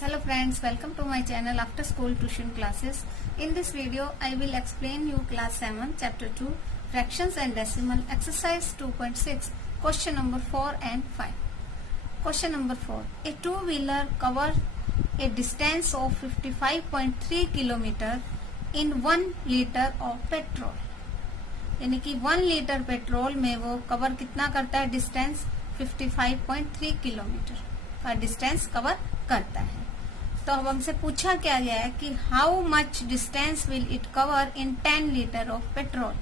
Hello friends, welcome to my channel After School Tuition Classes. In this video, I will explain you class 7, chapter 2, fractions and decimal, exercise 2.6, question number 4 and 5. Question number 4. A two-wheeler covers a distance of 55.3 km in 1 liter of petrol. यानी कि 1 litre petrol में वो cover कितना करता है, distance 55.3 kilometre का distance cover करता है। तो अब हमसे पूछा क्या गया है कि how much distance will it cover in 10 litre of petrol.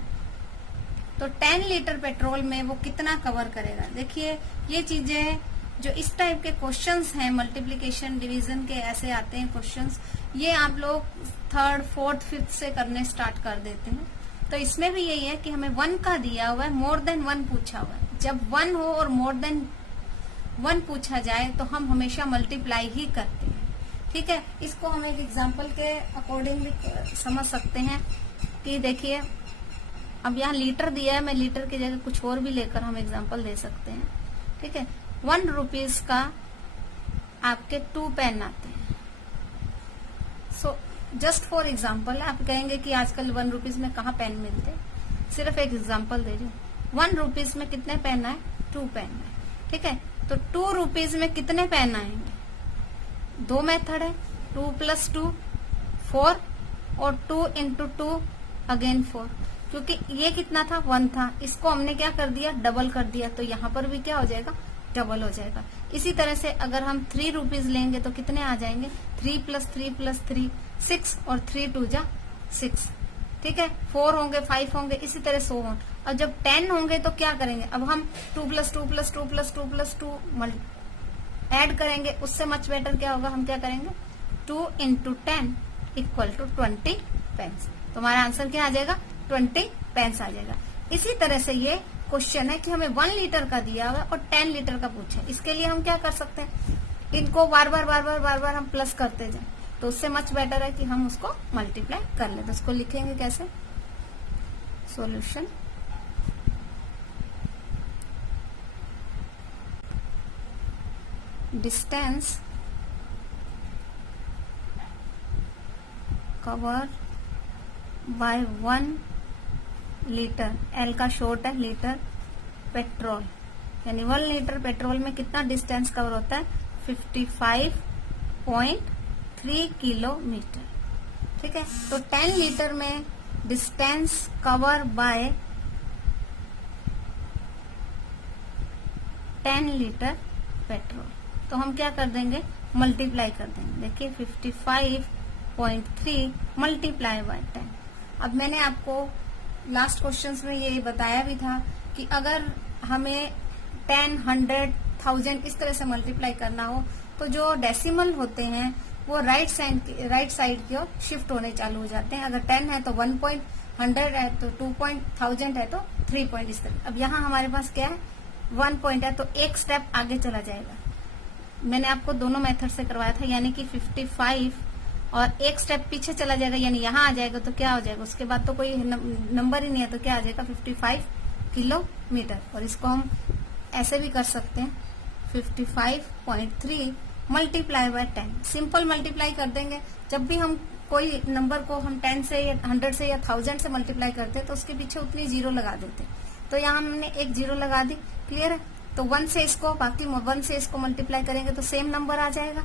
तो 10 लीटर पेट्रोल में वो कितना कवर करेगा। देखिए ये चीजें जो इस टाइप के क्वेश्चंस हैं, मल्टीप्लिकेशन डिवीजन के ऐसे आते हैं क्वेश्चंस, ये आप लोग 3rd, 4th, 5th से करने स्टार्ट कर देते हैं। तो इसमें भी यही है कि हमें 1 का दिया हुआ है, मोर देन 1 पूछा हुआ है। जब 1 हो और मोर देन 1 पूछा जाए तो हम हमेशा मल्टीप्लाई ही करते हैं। ठीक है, इसको हम एक एग्जांपल के अकॉर्डिंग भी समझ सकते हैं कि देखिए अब यहाँ लीटर दिया है, मैं लीटर की जगह कुछ और भी लेकर हम एग्जांपल दे सकते हैं। ठीक है, 1 रुपीज का आपके 2 पेन आते हैं। सो जस्ट फॉर एग्जाम्पल आप कहेंगे कि आजकल 1 रुपीज में कहाँ पेन मिलते, सिर्फ एक एग्जाम्पल दे रही हूँ। 1 रुपीज में कितने पेन आए, 2 पेन आए। ठीक है, तो 2 रुपीज में कितने पेन आएंगे, 2 मेथड है, 2 + 2 4 और 2 × 2 अगेन 4। क्योंकि ये कितना था, 1 था, इसको हमने क्या कर दिया, डबल कर दिया, तो यहाँ पर भी क्या हो जाएगा, डबल हो जाएगा। इसी तरह से अगर हम 3 रुपीज लेंगे तो कितने आ जाएंगे, 3 + 3 + 3 6 और 3 2 जा 6। ठीक है, 4 होंगे, 5 होंगे, इसी तरह 100 होंगे। और जब 10 होंगे तो क्या करेंगे, अब हम 2 + 2 + 2 + 2 + 2 ऐड करेंगे। उससे मच बेटर क्या होगा, हम क्या करेंगे, 2 × 10 = 20 पेन्स। तो हमारा आंसर क्या आ जाएगा, 20 पेन्स आ जाएगा। इसी तरह से ये क्वेश्चन है कि हमें 1 लीटर का दिया हुआ और 10 लीटर का पूछा है। इसके लिए हम क्या कर सकते हैं, इनको बार बार हम प्लस करते जाए, तो उससे मच बेटर है कि हम उसको मल्टीप्लाई कर ले। तो उसको लिखेंगे कैसे, solution distance cover by 1 litre, L का शॉर्ट है लीटर, पेट्रोल, यानी 1 लीटर पेट्रोल में कितना डिस्टेंस कवर होता है, 55.3 किलोमीटर। ठीक है, तो 10 लीटर में distance cover by 10 litre petrol, तो हम क्या कर देंगे, मल्टीप्लाई कर देंगे। देखिए 55.3 मल्टीप्लाई बाय 10। अब मैंने आपको लास्ट क्वेश्चंस में ये बताया भी था कि अगर हमें 10, 100, 1000 इस तरह से मल्टीप्लाई करना हो तो जो डेसिमल होते हैं वो राइट साइड की ओर शिफ्ट होने चालू हो जाते हैं। अगर 10 है तो 1 पॉइंट, 100 है तो 2 पॉइंट, 1000 है तो 3 पॉइंट, इस तरह। अब यहाँ हमारे पास क्या है, 1 पॉइंट है तो एक स्टेप आगे चला जाएगा। मैंने आपको दोनों मेथड से करवाया था, यानी कि 55 और एक स्टेप पीछे चला जाएगा, यानी यहाँ आ जाएगा तो क्या हो जाएगा, उसके बाद तो कोई नंबर ही नहीं है, तो क्या आ जाएगा 55 किलोमीटर। और इसको हम ऐसे भी कर सकते हैं, 55.3 मल्टीप्लाई बाय 10। सिंपल मल्टीप्लाई कर देंगे। जब भी हम कोई नंबर को हम 10 से या 100 से या 1000 से मल्टीप्लाई करते हैं तो उसके पीछे उतनी 0 लगा देते हैं। तो यहाँ हमने एक 0 लगा दी, क्लियर है। तो 1 से इसको, बाकी 1 से इसको मल्टीप्लाई करेंगे तो सेम नंबर आ जाएगा।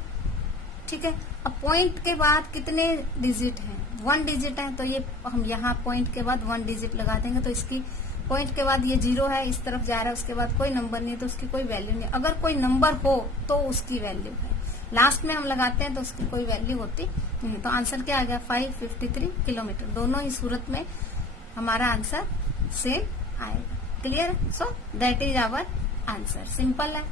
ठीक है, अब पॉइंट के बाद कितने डिजिट हैं, 1 डिजिट है, तो ये हम यहाँ पॉइंट के बाद 1 डिजिट लगा देंगे। तो इसकी पॉइंट के बाद ये 0 है, इस तरफ जा रहा है, उसके बाद कोई नंबर नहीं है तो उसकी कोई वैल्यू नहीं। अगर कोई नंबर हो तो उसकी वैल्यू है, लास्ट में हम लगाते हैं तो उसकी कोई वैल्यू होती नहीं। तो आंसर क्या आ गया, 553 किलोमीटर। दोनों ही सूरत में हमारा आंसर सेम आएगा। Clear, so that is our answer, simple है।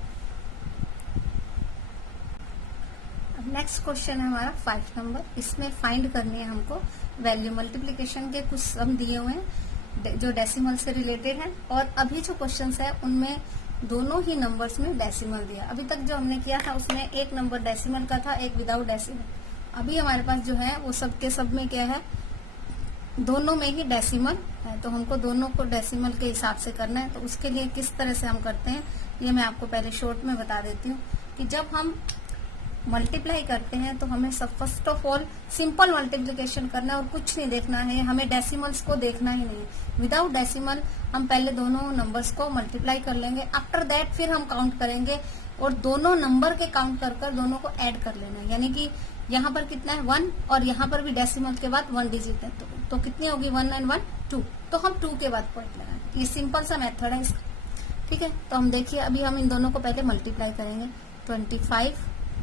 नेक्स्ट क्वेश्चन है हमारा 5 नंबर। इसमें फाइंड करनी है हमको वैल्यू। मल्टीप्लिकेशन के कुछ सम दिए हुए हैं जो डेसिमल से रिलेटेड है, और अभी जो क्वेश्चंस है उनमें दोनों ही नंबर्स में डेसिमल दिया। अभी तक जो हमने किया था उसमें एक नंबर डेसिमल का था, एक विदाउट डेसिमल। अभी हमारे पास जो है वो सब के सब में क्या है, दोनों में ही डेसिमल है। तो हमको दोनों को डेसिमल के हिसाब से करना है। तो उसके लिए किस तरह से हम करते हैं ये मैं आपको पहले शॉर्ट में बता देती हूँ कि जब हम मल्टीप्लाई करते हैं तो हमें सब first of all simple multiplication करना है और कुछ नहीं देखना है, हमें डेसिमल्स को देखना ही नहीं है। विदाउट डेसिमल हम पहले दोनों नंबर्स को मल्टीप्लाई कर लेंगे, आफ्टर दैट फिर हम काउंट करेंगे और दोनों नंबर के काउंट कर दोनों को ऐड कर लेना है। यानी कि यहाँ पर कितना है 1 और यहाँ पर भी डेसिमल के बाद 1 डिजिट है, तो कितनी होगी 1 and 1 2, तो हम 2 के बाद पॉइंट लगाएंगे। ये सिंपल सा मेथड है इसका, ठीक है। तो हम देखिए अभी हम इन दोनों को पहले मल्टीप्लाई करेंगे 25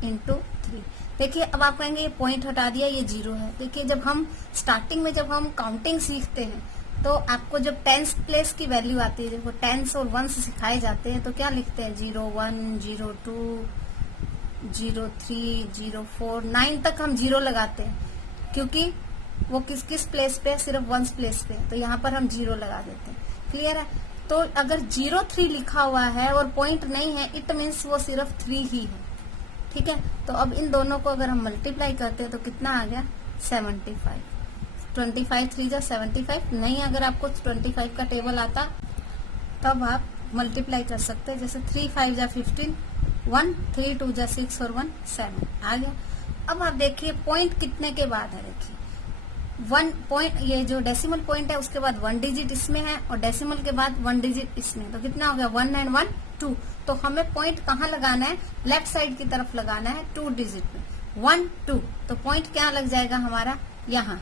into 3। देखिए अब आप कहेंगे ये पॉइंट हटा दिया, ये 0 है। देखिए जब हम स्टार्टिंग में जब हम काउंटिंग सीखते हैं तो आपको जब टेंस प्लेस की वैल्यू आती है, देखो टेंस और वंस सिखाए जाते हैं तो क्या लिखते हैं 0 1 0 2 0 3 0 4 9 तक हम 0 लगाते हैं, क्योंकि वो किस किस प्लेस पे है, सिर्फ वंस प्लेस पे, तो यहाँ पर हम 0 लगा देते हैं। क्लियर है। तो अगर 03 लिखा हुआ है और पॉइंट नहीं है, इट मीन्स वो सिर्फ 3 ही है, ठीक है। तो अब इन दोनों को अगर हम मल्टीप्लाई करते हैं तो कितना आ गया 75। 25 3 जा 75, नहीं अगर आपको 25 का टेबल आता तब आप मल्टीप्लाई कर सकते हैं, जैसे 3 5 जा 15, 1 3 2 जा 6 और 1 7 आ गया। अब आप देखिए पॉइंट कितने के बाद है, देखिए 1 पॉइंट, ये जो डेसिमल पॉइंट है उसके बाद 1 डिजिट इसमें है और डेसिमल के बाद 1 डिजिट इसमें, तो कितना हो गया 1 and 1 2। तो हमें पॉइंट कहाँ लगाना है, लेफ्ट साइड की तरफ लगाना है 2 डिजिट में 1 2, तो पॉइंट क्या लग जाएगा हमारा यहाँ,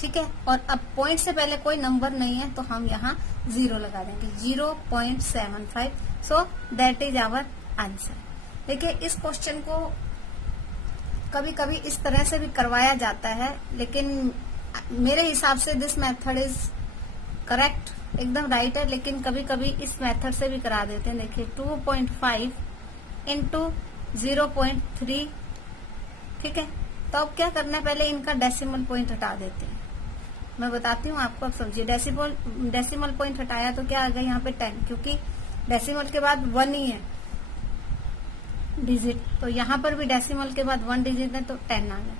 ठीक है। और अब पॉइंट से पहले कोई नंबर नहीं है तो हम यहाँ 0 लगा देंगे 0.75। So that is our answer. देखिए इस क्वेश्चन को कभी कभी इस तरह से भी करवाया जाता है, लेकिन मेरे हिसाब से दिस मेथड इज करेक्ट, एकदम राइट है, लेकिन कभी कभी इस मेथड से भी करा देते हैं। देखिए 2.5 into 0.3, ठीक है। तो अब क्या करना है, पहले इनका डेसिमल पॉइंट हटा देते हैं। मैं बताती हूँ आपको, अब समझिए। डेसिमल पॉइंट हटाया तो क्या आ गया यहाँ पे 10, क्योंकि डेसिमल के बाद 1 ही है डिजिट, तो यहाँ पर भी डेसिमल के बाद 1 डिजिट है तो 10 आ गया।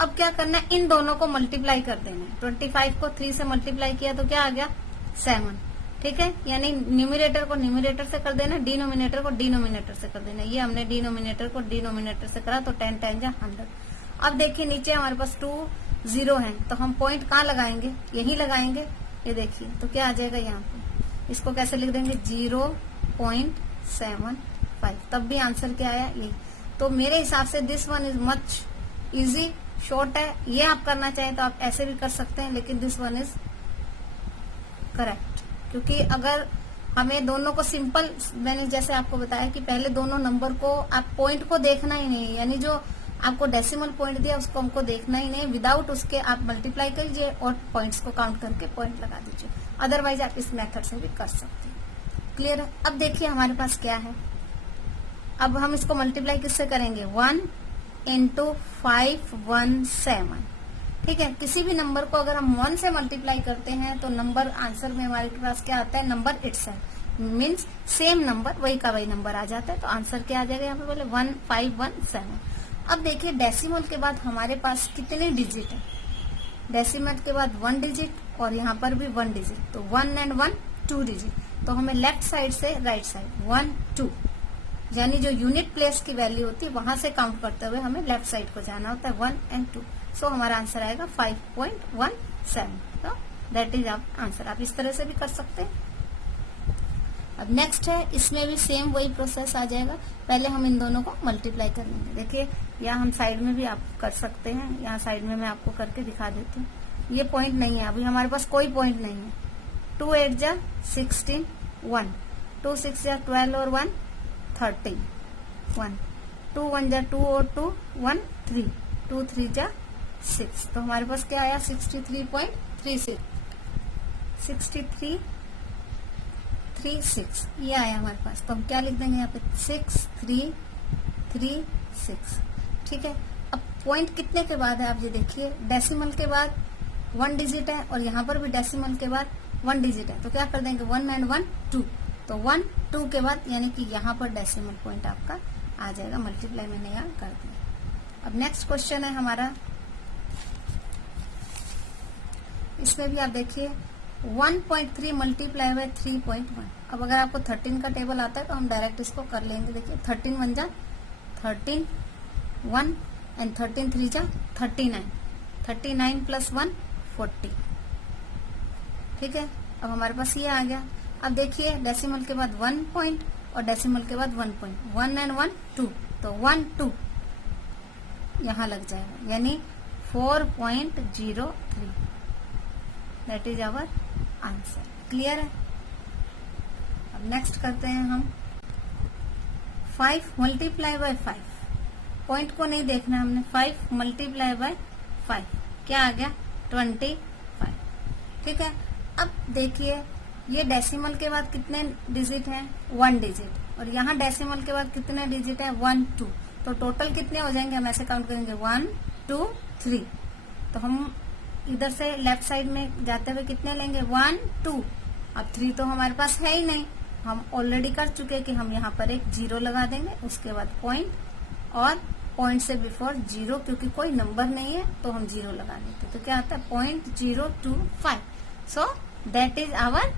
अब क्या करना है, इन दोनों को मल्टीप्लाई कर देना है। 25 को 3 से मल्टीप्लाई किया तो क्या आ गया 7, ठीक है। यानी न्यूमिनेटर को न्यूमिनेटर से कर देना, डिनोमिनेटर को डिनोमिनेटर से कर देना। ये हमने डिनोमिनेटर को डिनोमिनेटर से करा तो 10 10 जा 100। अब देखिए नीचे हमारे पास 2 0 है, तो हम पॉइंट कहाँ लगाएंगे, यही लगाएंगे। ये देखिए तो क्या आ जाएगा यहाँ पे, इसको कैसे लिख देंगे 0.75, तब भी आंसर क्या आया यही। तो मेरे हिसाब से this one is much easy, short है। ये आप करना चाहें तो आप ऐसे भी कर सकते हैं, लेकिन दिस वन इज करेक्ट, क्योंकि अगर हमें दोनों को सिंपल, मैंने जैसे आपको बताया कि पहले दोनों नंबर को आप पॉइंट को देखना ही नहीं, यानी जो आपको डेसिमल पॉइंट दिया उसको हमको देखना ही नहीं, विदाउट उसके आप मल्टीप्लाई कीजिए और पॉइंट्स को काउंट करके पॉइंट लगा दीजिए। अदरवाइज आप इस मेथड से भी कर सकते हैं। क्लियर है। अब देखिए हमारे पास क्या है, अब हम इसको मल्टीप्लाई किससे करेंगे, 1 into 517, ठीक है। किसी भी नंबर को अगर हम 1 से मल्टीप्लाई करते हैं तो नंबर आंसर में हमारे पास क्या आता है, number itself, means same number, वही का वही नंबर आ जाता है। तो आंसर क्या आ जाएगा यहाँ पे, बोले 1517। अब देखिए डेसिमल के बाद हमारे पास कितने डिजिट है, डेसिमल के बाद 1 डिजिट और यहाँ पर भी 1 डिजिट, तो 1 and 1 2 डिजिट। तो हमें लेफ्ट साइड से राइट साइड 1 2, यानी जो यूनिट प्लेस की वैल्यू होती है वहां से काउंट करते हुए हमें लेफ्ट साइड को जाना होता है 1 and 2। सो हमारा आंसर आएगा 5.17। तो दैट इज आंसर। आप इस तरह से भी कर सकते हैं। अब नेक्स्ट है, इसमें भी सेम वही प्रोसेस आ जाएगा। पहले हम इन दोनों को मल्टीप्लाई कर लेंगे। देखिए यहाँ हम साइड में भी आप कर सकते हैं, यहाँ साइड में मैं आपको करके दिखा देती हूँ। ये पॉइंट नहीं है, अभी हमारे पास कोई पॉइंट नहीं है। 2 8 जा 16 1, 2 6 जा 12 और 1 13 1, 2 1 जा 2 और 2 1 3, 2 3 जा 6, तो हमारे पास क्या आया 63.36, 6336 ये आया हमारे पास। तो हम क्या लिख देंगे यहाँ पे 6336, ठीक है। अब पॉइंट कितने के बाद है, आप ये देखिए डेसिमल के बाद 1 डिजिट है और यहाँ पर भी डेसिमल के बाद 1 डिजिट है, तो क्या कर देंगे 1 and 1 2, तो 1 2 के बाद यानी कि यहाँ पर डेसिमल पॉइंट आपका आ जाएगा। मल्टीप्लाई मैंने यहाँ कर दिया। अब नेक्स्ट क्वेश्चन है हमारा, इसमें भी आप देखिए 1.3 मल्टीप्लाई बाय 3.1। अब अगर आपको 13 का टेबल आता है तो हम डायरेक्ट इसको कर लेंगे। देखिए 13 1 जा 13, 1 एंड 13 3 जा 39, 39 प्लस 1 40। ठीक है, अब हमारे पास ये आ गया। अब देखिए डेसिमल के बाद 1 पॉइंट और डेसिमल के बाद 1 पॉइंट, 1 एंड 1 2, तो 1 2 यहां लग जाएगा, यानी 4.03। That is our answer. Clear है। अब नेक्स्ट करते हैं हम 5 मल्टीप्लाई बाय 5। पॉइंट को नहीं देखना हमने, 5 मल्टीप्लाई बाय 5 क्या आ गया 25। ठीक है, अब देखिए ये डेसिमल के बाद कितने डिजिट हैं 1 डिजिट, और यहाँ डेसिमल के बाद कितने डिजिट है 1 2, तो टोटल कितने हो जाएंगे हम ऐसे काउंट करेंगे 1 2 3। तो हम इधर से लेफ्ट साइड में जाते हुए कितने लेंगे 1 2। अब 3 तो हमारे पास है ही नहीं, हम ऑलरेडी कर चुके कि हम यहाँ पर एक 0 लगा देंगे, उसके बाद पॉइंट, और पॉइंट से बिफोर 0 क्योंकि कोई नंबर नहीं है तो हम 0 लगा देते, तो क्या आता है 0.025। So that is our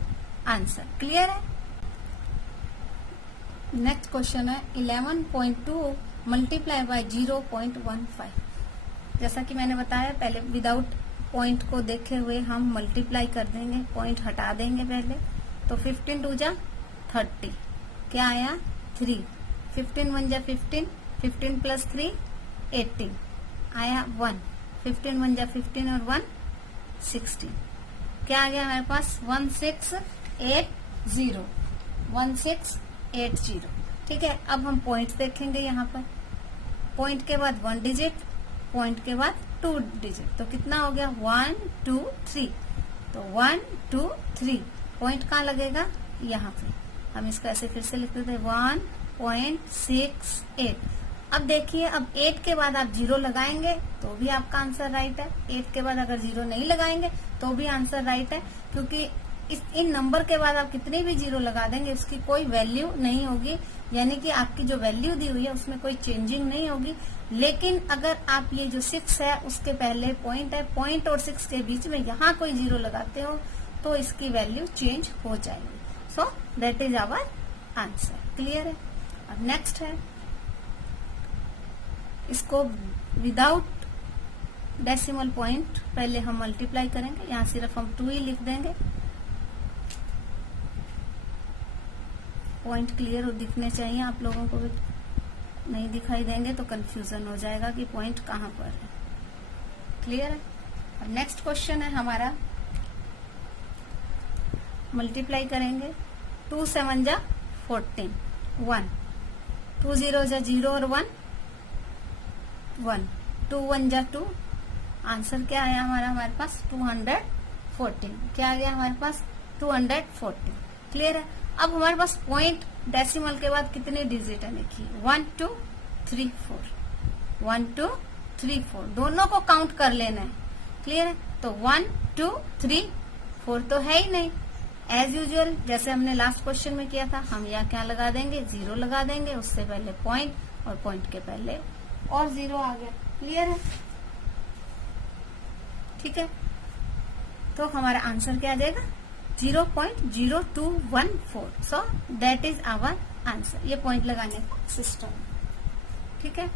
answer. Clear है। नेक्स्ट क्वेश्चन है 11.2 मल्टीप्लाई बाय 0.15। जैसा कि मैंने बताया पहले विदाउट पॉइंट को देखे हुए हम मल्टीप्लाई कर देंगे, पॉइंट हटा देंगे पहले। तो 15 2 जा 30, क्या आया 3, 15 1 जा 15, 15 प्लस 3 18 आया 1, 15 1 जा 15 और 1 16, क्या आ गया हमारे पास 1680, 1680। ठीक है, अब हम पॉइंट देखेंगे यहाँ पर। पॉइंट के बाद 1 डिजिट, पॉइंट के बाद 2 डिजिट, तो कितना हो गया 1 2 3, तो 1 2 3। पॉइंट कहाँ लगेगा यहाँ पे, हम इसको ऐसे फिर से लिख देते 1.68। अब देखिए अब 8 के बाद आप 0 लगाएंगे तो भी आपका आंसर राइट है, 8 के बाद अगर 0 नहीं लगाएंगे तो भी आंसर राइट है, क्योंकि इन नंबर के बाद आप कितने भी 0 लगा देंगे उसकी कोई वैल्यू नहीं होगी, यानी कि आपकी जो वैल्यू दी हुई है उसमें कोई चेंजिंग नहीं होगी। लेकिन अगर आप ये जो 6 है उसके पहले पॉइंट है, पॉइंट और 6 के बीच में यहाँ कोई 0 लगाते हो तो इसकी वैल्यू चेंज हो जाएगी। So that is our answer. Clear है। अब नेक्स्ट है, इसको विदाउट डेसिमल पॉइंट पहले हम मल्टीप्लाई करेंगे, यहाँ सिर्फ हम 2 ही लिख देंगे, पॉइंट क्लियर दिखने चाहिए आप लोगों को भी, नहीं दिखाई देंगे तो कंफ्यूजन हो जाएगा कि पॉइंट कहाँ पर है। क्लियर है। अब नेक्स्ट क्वेश्चन है हमारा, मल्टीप्लाई करेंगे 2 7 जा 14, 1, 2 0 जा 0 और 1 1, 2 1 जा 2, आंसर क्या आया हमारे पास 214, क्या आ गया हमारे पास 214। क्लियर है। अब हमारे पास पॉइंट डेसिमल के बाद कितने डिजिट है देखिए 1 2 3 4, 1 2 3 4, दोनों को काउंट कर लेना है। क्लियर है। तो 1 2 3 4 तो है ही नहीं, एज यूजुअल जैसे हमने लास्ट क्वेश्चन में किया था, हम यहाँ क्या लगा देंगे 0 लगा देंगे, उससे पहले पॉइंट और पॉइंट के पहले और 0 आ गया। क्लियर है। ठीक है, तो हमारा आंसर क्या आ जाएगा 0.0214। So that is our answer. ये पॉइंट लगाने का सिस्टम। ठीक है,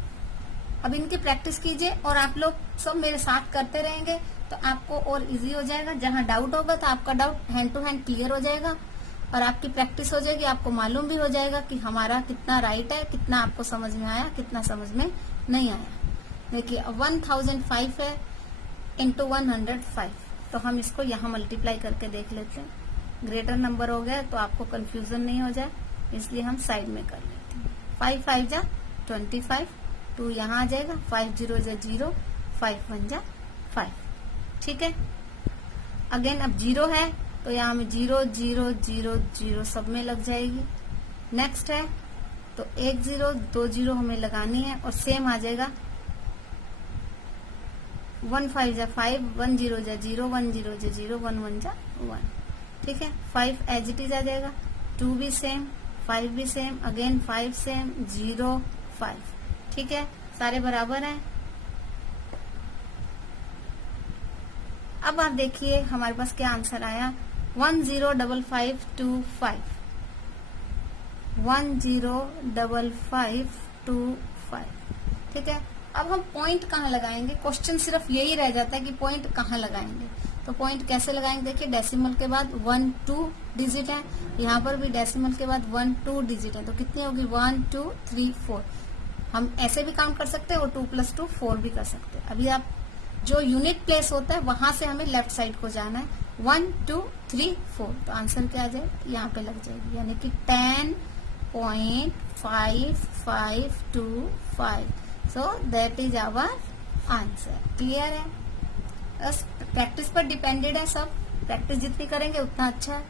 अब इनकी प्रैक्टिस कीजिए और आप लोग सब मेरे साथ करते रहेंगे तो आपको और इजी हो जाएगा। जहां डाउट होगा तो आपका doubt hand to hand clear हो जाएगा और आपकी प्रैक्टिस हो जाएगी, आपको मालूम भी हो जाएगा कि हमारा कितना राइट है, कितना आपको समझ में आया, कितना समझ में नहीं आया। देखिए 1005 है इंटू 105, तो हम इसको यहाँ मल्टीप्लाई करके देख लेते हैं। ग्रेटर नंबर हो गया तो आपको कंफ्यूजन नहीं हो जाए, इसलिए हम साइड में कर लेते हैं। 5 5 जा 25, 2 यहाँ आ जाएगा, 5 0 जा 0, 5 1 जा 5। ठीक है, अगेन अब 0 है तो यहाँ में 0 0 0 0 सब में लग जाएगी। नेक्स्ट है तो 1 0 2 0 हमें लगानी है और सेम आ जाएगा 1 5 जा 5, 1 0 जा 0, 1 0 जा 0, 1 1 जा 1। ठीक है, 5 एज इट इज आ जाएगा, 2 भी सेम, 5 भी सेम, अगेन 5 सेम, 0 5। ठीक है, सारे बराबर हैं। अब आप देखिए हमारे पास क्या आंसर आया 105525, 105525। ठीक है, अब हम पॉइंट कहाँ लगाएंगे, क्वेश्चन सिर्फ यही रह जाता है कि पॉइंट कहाँ लगाएंगे। तो पॉइंट कैसे लगाएंगे, देखिए डेसिमल के बाद 1 2 डिजिट है, यहाँ पर भी डेसिमल के बाद 1 2 डिजिट है, तो कितनी होगी 1 2 3 4। हम ऐसे भी काउंट कर सकते हैं और 2 + 2 4 भी कर सकते हैं। अभी आप जो यूनिट प्लेस होता है वहां से हमें लेफ्ट साइड को जाना है, 1 2 3 4, तो आंसर क्या आ जाएगा, यहाँ पे लग जाएगी, यानी कि 10.5525। So that is our answer. Clear है, बस प्रैक्टिस पर डिपेंडेड है सब, प्रैक्टिस जितनी करेंगे उतना अच्छा है।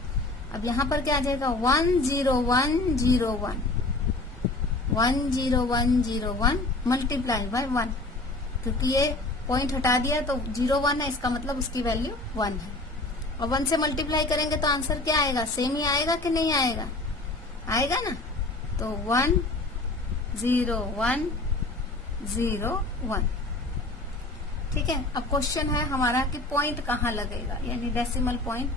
अब यहाँ पर क्या आ जाएगा 10101, 10101 मल्टीप्लाई बाय 1, क्योंकि ये पॉइंट हटा दिया तो 01 है, इसका मतलब उसकी वैल्यू 1 है। और 1 से मल्टीप्लाई करेंगे तो आंसर क्या आएगा, सेम ही आएगा कि नहीं आएगा, आएगा ना। तो 10101, ठीक है। अब क्वेश्चन है हमारा कि पॉइंट कहाँ लगेगा, यानी डेसिमल पॉइंट।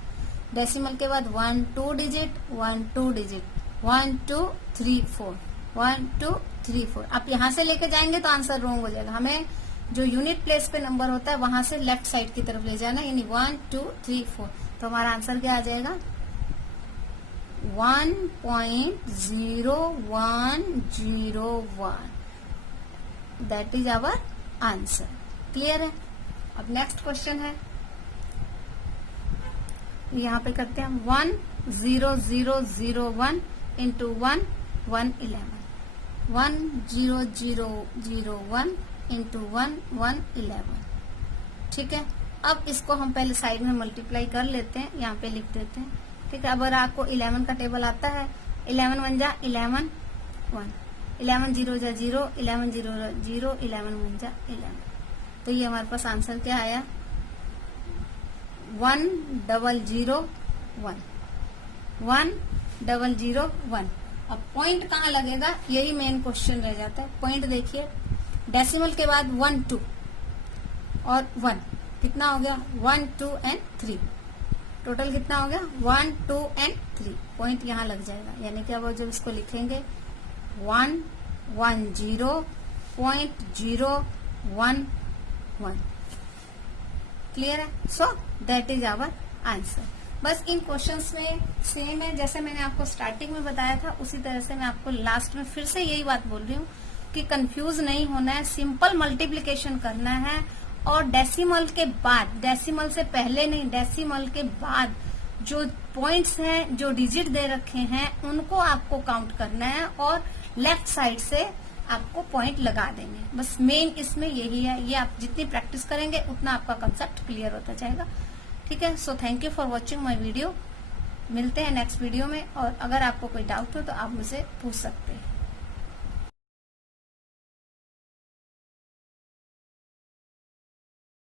डेसिमल के बाद 1 2 डिजिट 1 2 डिजिट 1 2 3 4 1 2 3 4। आप यहाँ से लेके जाएंगे तो आंसर रॉन्ग हो जाएगा, हमें जो यूनिट प्लेस पे नंबर होता है वहां से लेफ्ट साइड की तरफ ले जाना, यानी 1 2 3 4। तो हमारा आंसर क्या आ जाएगा 1.0101, that is our answer. Clear है। अब नेक्स्ट क्वेश्चन है, यहाँ पे करते हैं 10001 इंटू 1 111, 10001 इंटू 1 111, ठीक है। अब इसको हम पहले साइड में मल्टीप्लाई कर लेते हैं, यहाँ पे लिख देते हैं, ठीक है। अगर आपको 11 का टेबल आता है, 11 1 जा 11 1, 11 0 जा 0, 11 0 0, 11 1 जा 11। तो ये हमारे पास आंसर क्या आया 1001, 1001। अब पॉइंट कहाँ लगेगा, यही मेन क्वेश्चन रह जाता है। पॉइंट देखिए, डेसिमल के बाद 1 2 और 1 कितना हो गया 1 2 एंड 3, टोटल कितना हो गया 1 2 एंड 3। पॉइंट यहाँ लग जाएगा, यानी कि अब जब इसको लिखेंगे 110.011, क्लियर है। So that is our answer. बस इन क्वेश्चंस में सेम है, जैसे मैंने आपको स्टार्टिंग में बताया था उसी तरह से मैं आपको लास्ट में फिर से यही बात बोल रही हूँ कि कंफ्यूज नहीं होना है, सिंपल मल्टीप्लिकेशन करना है। और डेसिमल के बाद, डेसिमल से पहले नहीं, डेसिमल के बाद जो पॉइंट्स हैं, जो डिजिट दे रखे हैं, उनको आपको काउंट करना है और लेफ्ट साइड से आपको पॉइंट लगा देंगे। बस मेन इसमें यही है, ये आप जितनी प्रैक्टिस करेंगे उतना आपका कंसेप्ट क्लियर होता जाएगा, ठीक है। So thank you for watching my video. मिलते हैं नेक्स्ट वीडियो में, और अगर आपको कोई डाउट हो तो आप मुझसे पूछ सकते हैं।